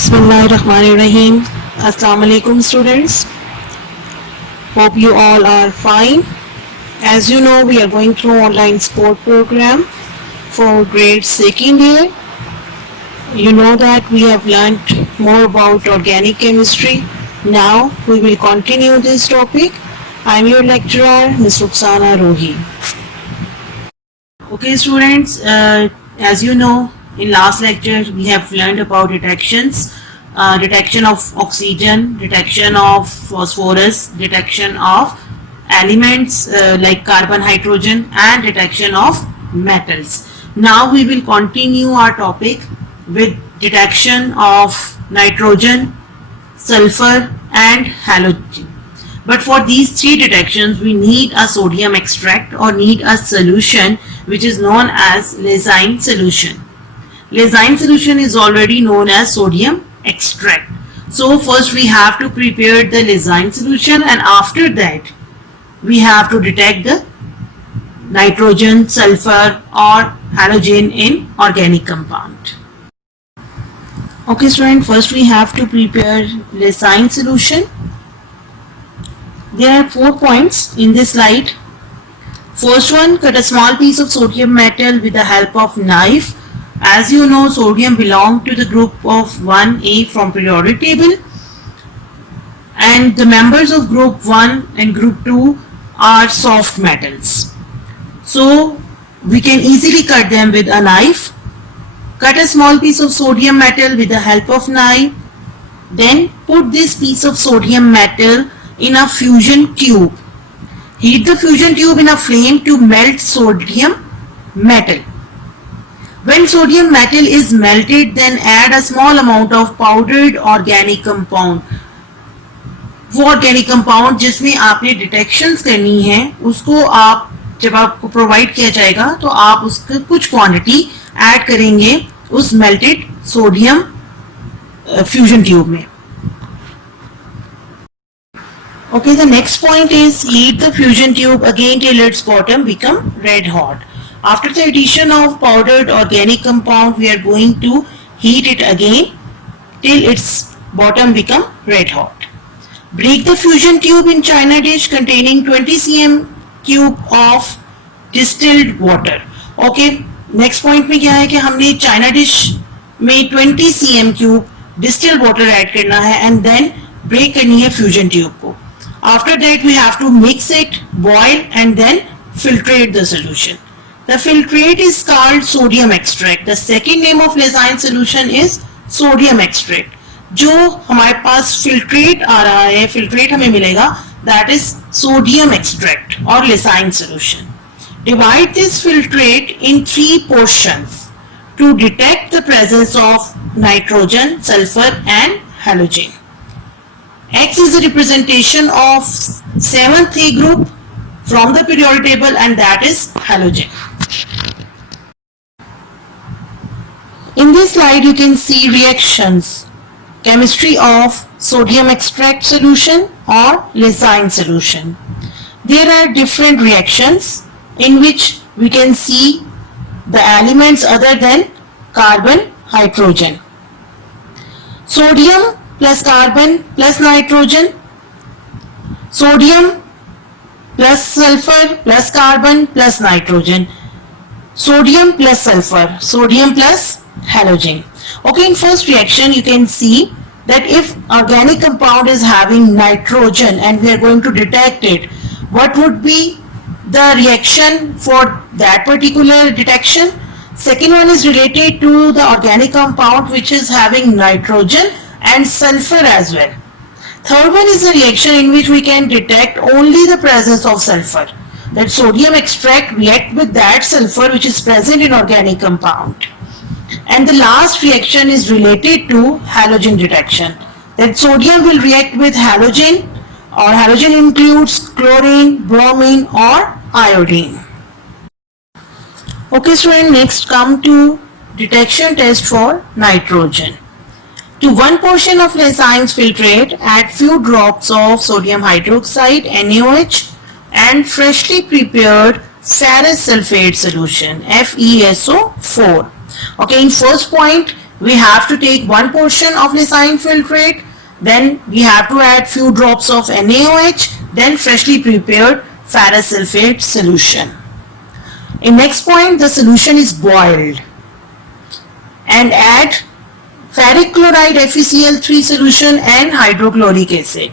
Bismillahirrahmanirrahim. Assalamu alaikum students. Hope you all are fine. As you know, we are going through online sport program for grade second year. You know that we have learnt more about organic chemistry. Now we will continue this topic. I am your lecturer, Ms. Rukhsana Rohi. Okay students, as you know, in last lecture we have learned about detections, detection of oxygen, detection of phosphorus, detection of elements like carbon, hydrogen, and detection of metals. Now we will continue our topic with detection of nitrogen, sulfur, and halogen. But for these three detections we need a sodium extract or need a solution which is known as lysine solution. Lysine solution is already known as sodium extract. So first we have to prepare the lysine solution, and after that we have to detect the nitrogen, sulfur or halogen in organic compound. Okay student, first we have to prepare lysine solution. There are 4 points in this slide. First one, cut a small piece of sodium metal with the help of knife. As you know, sodium belongs to the group of 1A from periodic table, and the members of group 1 and group 2 are soft metals. So we can easily cut them with a knife. Cut a small piece of sodium metal with the help of knife. Then put this piece of sodium metal in a fusion tube. Heat the fusion tube in a flame to melt sodium metal. When sodium metal is melted, then add a small amount of powdered organic compound. वो organic compound जिसमें आपने detections करनी है, उसको आप जब आपको provide किया जाएगा तो आप उसका कुछ quantity add करेंगे उस melted sodium fusion tube में. Okay, the next point is heat the fusion tube again till its bottom become red hot. After the addition of powdered organic compound, we are going to heat it again till its bottom become red hot. Break the fusion tube in china dish containing 20 cm cube of distilled water. Okay, next point में क्या है कि हमने china dish में 20 cm cube distilled water add करना है and then break करनी है fusion tube को. After that we have to mix it, boil and then filtrate the solution. The filtrate is called sodium extract. The second name of lysine solution is sodium extract. जो हमारे पास filtrate आ रहा है, filtrate हमें मिलेगा, that is sodium extract or lysine solution. Divide this filtrate in 3 portions to detect the presence of nitrogen, sulfur and halogen. X is a representation of 7th A group from the periodic table and that is halogen. In this slide you can see reactions, chemistry of sodium extract solution or lysine solution. There are different reactions in which we can see the elements other than carbon, hydrogen. Sodium plus carbon plus nitrogen, sodium plus sulfur plus carbon plus nitrogen, sodium plus sulfur, sodium plus halogen. Okay, in first reaction you can see that if organic compound is having nitrogen and we are going to detect it, what would be the reaction for that particular detection? Second one is related to the organic compound which is having nitrogen and sulfur as well. Third one is a reaction in which we can detect only the presence of sulfur. That sodium extract react with that sulfur which is present in organic compound. And the last reaction is related to halogen detection. That sodium will react with halogen, or halogen includes chlorine, bromine or iodine. Okay student, next come to detection test for nitrogen. To 1 portion of lysine's filtrate, add few drops of sodium hydroxide NaOH and freshly prepared ferrous sulfate solution FeSO4. Okay, in first point we have to take one portion of lysine filtrate, then we have to add few drops of NaOH, then freshly prepared ferrous sulfate solution. In next point, the solution is boiled and add ferric chloride FeCl3 solution and hydrochloric acid.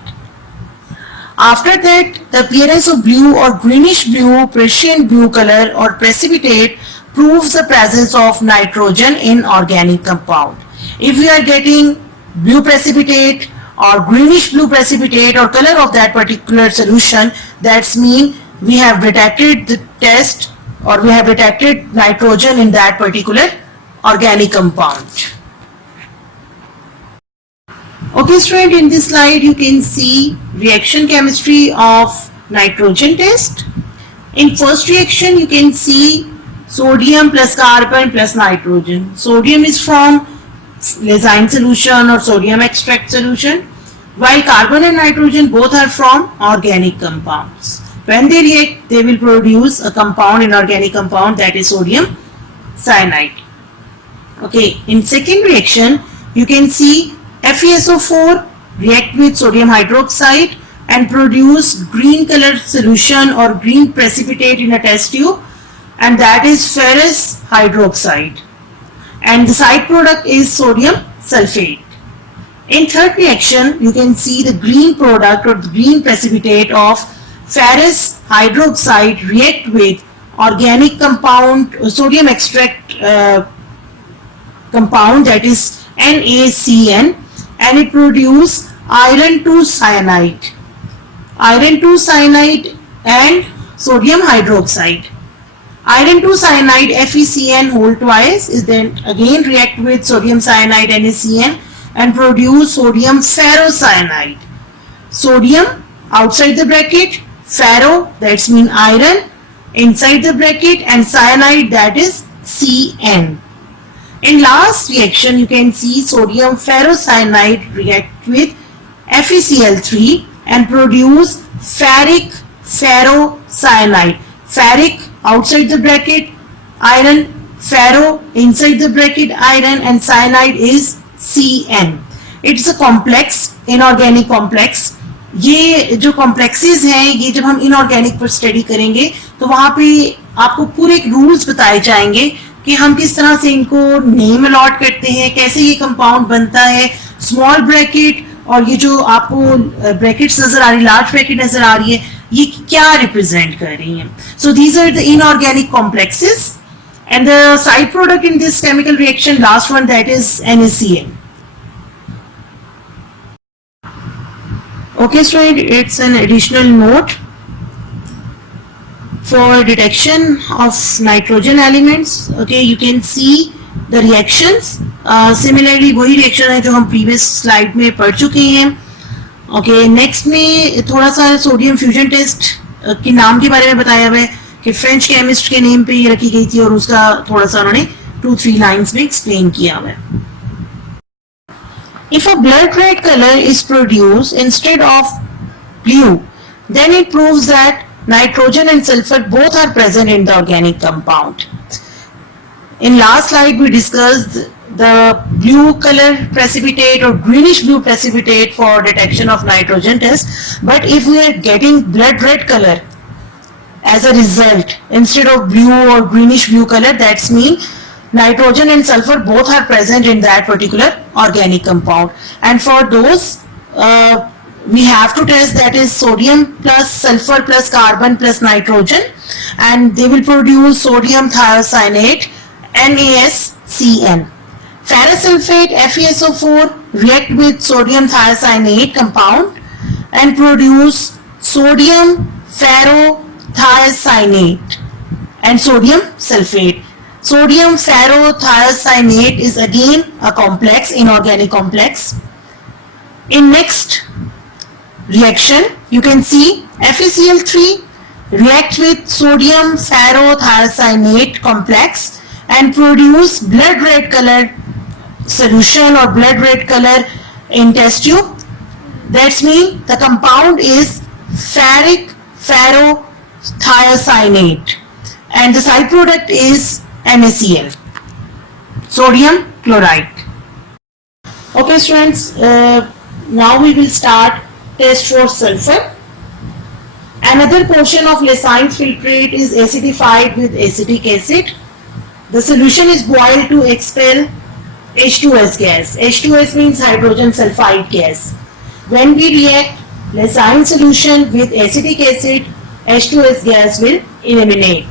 After that, the appearance of blue or greenish blue, Prussian blue color or precipitate proves the presence of nitrogen in organic compound. If we are getting blue precipitate or greenish blue precipitate or color of that particular solution, that's mean we have detected the test or we have detected nitrogen in that particular organic compound. Okay student, in this slide you can see reaction chemistry of nitrogen test. In first reaction you can see sodium plus carbon plus nitrogen. Sodium is from lysine solution or sodium extract solution, while carbon and nitrogen both are from organic compounds. When they react, they will produce a compound, inorganic compound, that is sodium cyanide. Okay, in second reaction you can see FeSO4 react with sodium hydroxide and produce green colored solution or green precipitate in a test tube, and that is ferrous hydroxide, and the side product is sodium sulfate. In third reaction you can see the green product or the green precipitate of ferrous hydroxide react with organic compound sodium extract compound, that is NaCN, and it produce iron 2 cyanide and sodium hydroxide. Iron 2 cyanide FeCN whole twice is then again react with sodium cyanide NaCN and produce sodium ferrocyanide. Sodium outside the bracket, ferro, that's mean iron, inside the bracket, and cyanide, that is Cn. In last reaction you can see sodium ferrocyanide react with FeCl3 and produce ferric ferrocyanide. Ferric outside the bracket, iron, ferro inside the bracket, iron, and cyanide is Cn. It's a complex, inorganic complex. ये जो complexes हैं, ये जब हम inorganic पर study करेंगे तो वहाँ पे आपको पूरे रूल्स बताए जाएंगे कि हम किस तरह से इनको नेम अलॉट करते हैं, कैसे ये कंपाउंड बनता है, स्मॉल ब्रैकेट और ये जो आपको ब्रैकेट्स नजर आ रही, लार्ज ब्रैकेट नजर आ रही है, ये क्या रिप्रेजेंट कर रही हैं. So these are the inorganic complexes and the side product in this chemical reaction, last one, that is NaCN. Okay student, it's an additional note for detection of nitrogen elements. Okay, you can see the reactions. Similarly वही reaction है जो हम previous slide में पढ़ चुके हैं. Okay, next में थोड़ा सा सोडियम फ्यूजन टेस्ट के नाम के बारे में बताया हुआ है कि फ्रेंच केमिस्ट के नेम पे ये रखी गई थी और उसका थोड़ा सा उन्होंने 2-3 लाइंस में एक्सप्लेन किया हुआ है. If a blood red color is produced instead of blue, then it proves that nitrogen and sulfur both are present in the organic compound. In last slide we discussed the blue color precipitate or greenish blue precipitate for detection of nitrogen test, but if we are getting blood red color as a result instead of blue or greenish blue color, that's mean nitrogen and sulfur both are present in that particular organic compound. And for those we have to test, that is sodium plus sulfur plus carbon plus nitrogen, and they will produce sodium thiocyanate NaCN. Ferrous sulfate FeSO4 react with sodium thiocyanate compound and produce sodium ferrothiocyanate and sodium sulfate. Sodium ferrothiocyanate is again a complex, inorganic complex. In next reaction you can see FeCl3 react with sodium ferrothiocyanate complex and produce blood red color solution or blood red color in test tube. That's mean the compound is ferric ferrothiocyanate and the side product is NaCl, sodium chloride. Okay students, now we will start test for sulfur. Another portion of Leysin's filtrate is acidified with acetic acid. The solution is boiled to expel H2S gas. H2S means hydrogen sulfide gas. When we react Leysin solution with acetic acid, H2S gas will eliminate.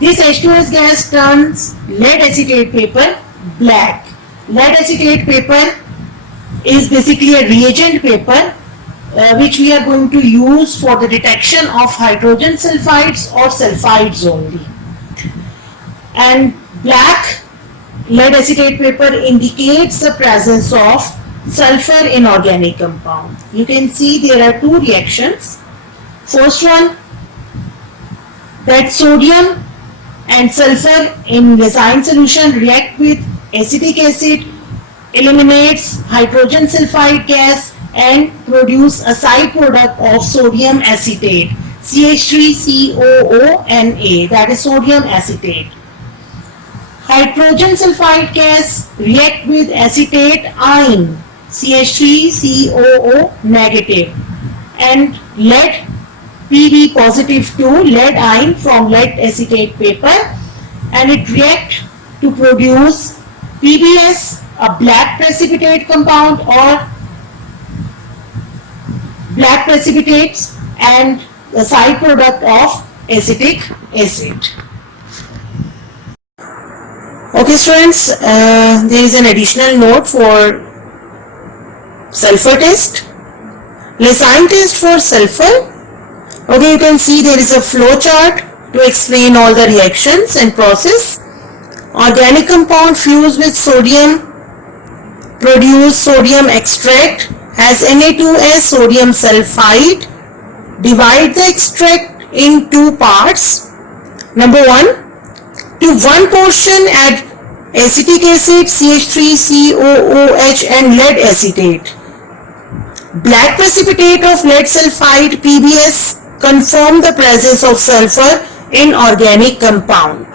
This H2S gas turns lead acetate paper black. Lead acetate paper is basically a reagent paper which we are going to use for the detection of hydrogen sulfides or sulfides only. And black lead acetate paper indicates the presence of sulfur in organic compound. You can see there are two reactions. First one, that sodium and sulfur in Leysin solution react with acetic acid, eliminates hydrogen sulfide gas and produce a side product of sodium acetate, CH3COONA, that is sodium acetate. Hydrogen sulfide gas react with acetate ion, CH3COO negative, and lead Pb positive to lead ion from lead acetate paper, and it react to produce PbS, a black precipitate compound or black precipitates, and the side product of acetic acid. Okay students, there is an additional note for sulfur test. Leysin test for sulfur. Okay, you can see there is a flow chart to explain all the reactions and process. Organic compound fused with sodium produce sodium extract as Na2S sodium sulfide. Divide the extract in two parts. Number 1, to one portion add acetic acid CH3COOH and lead acetate. Black precipitate of lead sulfide PbS confirm the presence of sulfur in organic compound.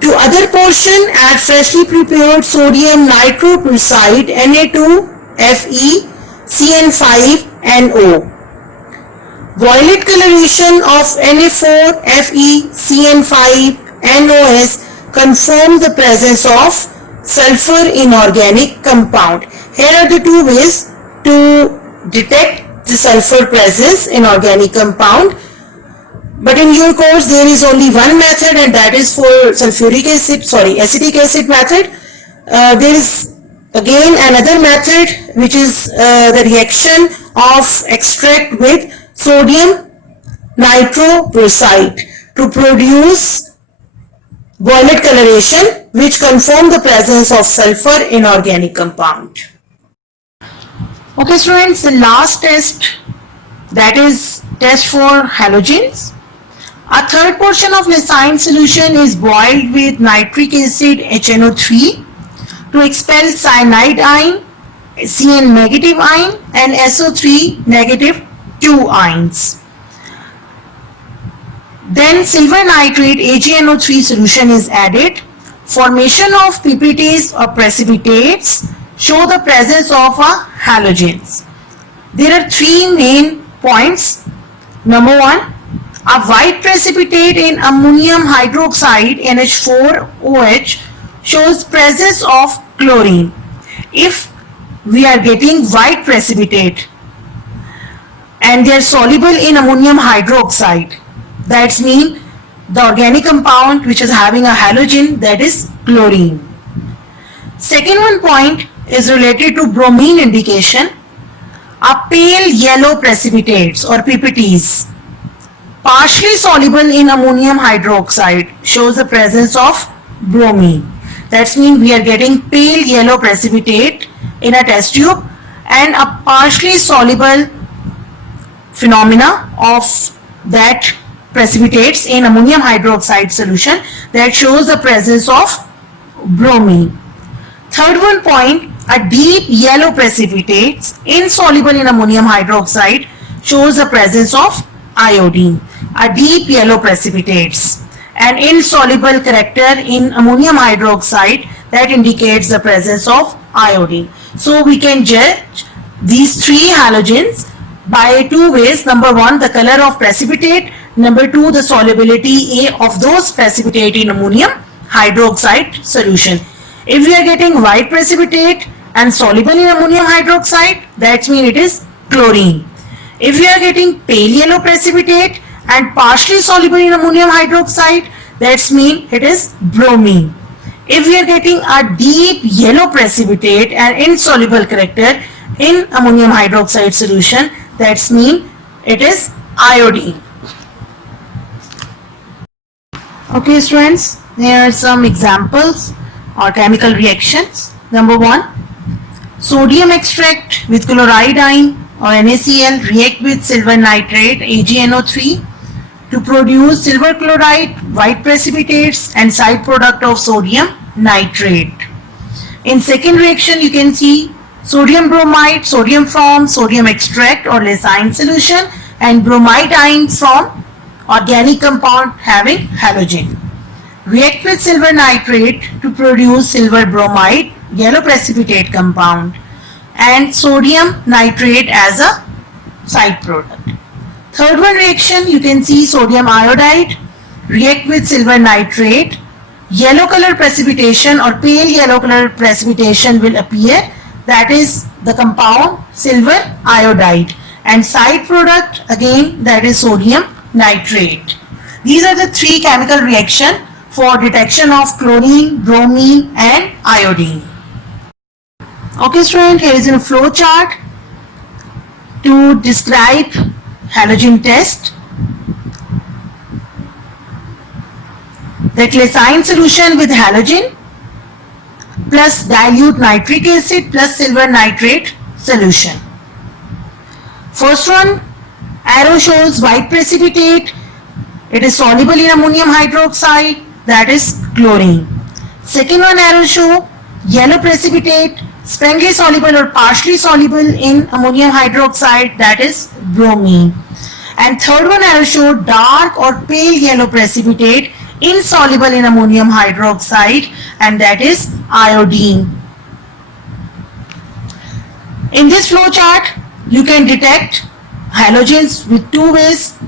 To other portion add freshly prepared sodium nitroprusside Na2Fe CN5NO. Violet coloration of Na4Fe CN5NOS confirm the presence of sulfur in organic compound. Here are the two ways to detect the sulfur presence in organic compound. But in your course there is only one method, and that is for acetic acid method. There is again another method which is the reaction of extract with sodium nitroprusside to produce violet coloration which confirm the presence of sulfur in organic compound. Okay students, the last test, that is test for halogens. A third portion of Leysin solution is boiled with nitric acid HNO3 to expel cyanide ion, Cn negative ion and SO3 negative 2 ions. Then silver nitrate AgNO3 solution is added. Formation of PPTs or precipitates show the presence of halogens. There are three main points. Number 1, a white precipitate in ammonium hydroxide NH4OH shows presence of chlorine. If we are getting white precipitate and they are soluble in ammonium hydroxide, that means the organic compound which is having a halogen, that is chlorine. Second one point is related to bromine indication. A pale yellow precipitates or PPTs partially soluble in ammonium hydroxide shows the presence of bromine. That means we are getting pale yellow precipitate in a test tube and a partially soluble phenomena of that precipitates in ammonium hydroxide solution that shows the presence of bromine. Third one point, a deep yellow precipitates insoluble in ammonium hydroxide shows the presence of iodine. A deep yellow precipitates an insoluble character in ammonium hydroxide that indicates the presence of iodine. So we can judge these three halogens by two ways. Number one, the color of precipitate. Number two, the solubility of those precipitate in ammonium hydroxide solution. If we are getting white precipitate and soluble in ammonium hydroxide, that means it is chlorine. If we are getting pale yellow precipitate and partially soluble in ammonium hydroxide, that means it is bromine. If we are getting a deep yellow precipitate and insoluble character in ammonium hydroxide solution, that means it is iodine. Okay students, here are some examples or chemical reactions. Number one, sodium extract with chloride ion or NaCl react with silver nitrate AgNO3 to produce silver chloride, white precipitates and side product of sodium nitrate. In second reaction, you can see sodium bromide, sodium from sodium extract or lysine solution and bromide ion from organic compound having halogen. React with silver nitrate to produce silver bromide, yellow precipitate compound and sodium nitrate as a side product. Third one reaction, you can see sodium iodide react with silver nitrate, yellow color precipitation or pale yellow color precipitation will appear, that is the compound silver iodide, and side product again, that is sodium nitrate. These are the three chemical reactions for detection of chlorine, bromine and iodine. Okay student, here is a flow chart to describe halogen test. The lysine solution with halogen plus dilute nitric acid plus silver nitrate solution. First one, arrow shows white precipitate. It is soluble in ammonium hydroxide, that is chlorine. Second one, arrow show yellow precipitate, strangely soluble or partially soluble in ammonium hydroxide, that is bromine. And third one, arrow show dark or pale yellow precipitate insoluble in ammonium hydroxide, and that is iodine. In this flow chart, you can detect halogens with two ways.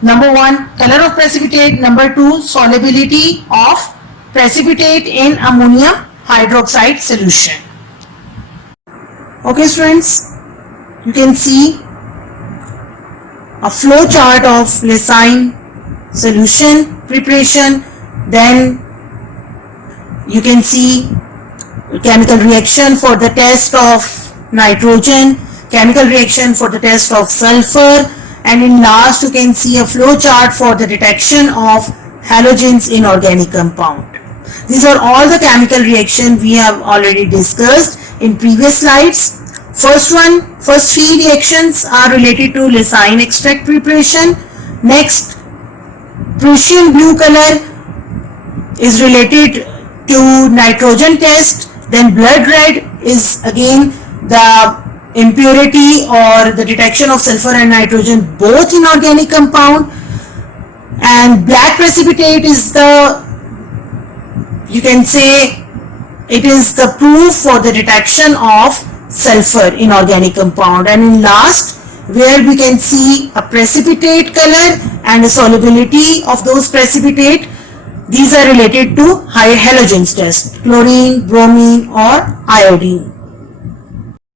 Number one, color of precipitate. Number two, solubility of precipitate in ammonium hydroxide solution. Okay students, you can see a flow chart of lysine solution preparation. Then you can see chemical reaction for the test of nitrogen, chemical reaction for the test of sulfur, and in last you can see a flow chart for the detection of halogens in organic compound. These are all the chemical reactions we have already discussed in previous slides. First three reactions are related to lysine extract preparation. Next, Prussian blue color is related to nitrogen test. Then blood red is again the impurity or the detection of sulfur and nitrogen both in organic compound. And black precipitate is the, you can say, it is the proof for the detection of sulfur in organic compound. And in last, where we can see a precipitate color and a solubility of those precipitate, these are related to halogens test, chlorine, bromine or iodine.